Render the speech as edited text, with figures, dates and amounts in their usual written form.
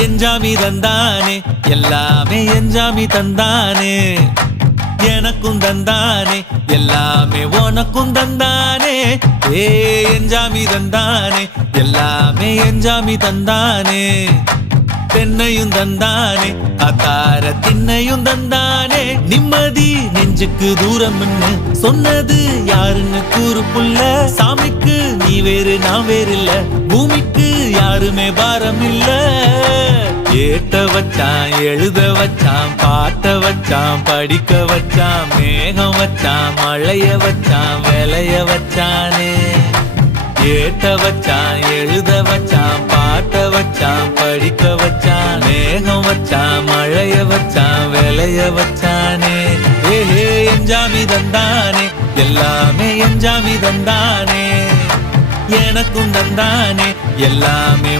எஞ்சாமி தந்தானே எல்லாமே எஞ்சாமி தந்தானே எனக்கும் தந்தானே எல்லாமே உனக்கும் தந்தானே ஏ எஞ்சாமி தந்தானே எல்லாமே எஞ்சாமி தந்தானே தென்னையும் தந்தானே அத்தார திண்ணையும் தந்தானே நிம்மதி நெஞ்சுக்கு தூரம்னு சொன்னது யாருன்னு கூறு புள்ள சாமிக்கு நீ வேறு நான் வேறு இல்ல பூமிக்கு யாருமே பாரம் இல்ல ஏட்ட வச்சான் எழுத வச்சான் பாட்ட வச்சான் படிக்க வச்சான் மேகம் வச்சான் மழைய வச்சான் விளைய வச்சானே ஏட்ட வச்சான் எழுத வச்சான் பாட்ட வச்சான் படிக்க வச்சான் மேகம் வச்சான் மழைய வச்சான் விளைய வச்சானே ஏஹே எஞ்சாமி தந்தானே எல்லாமே எஞ்சாமி தந்தானே எனக்கும் தந்தானே எல்லாமே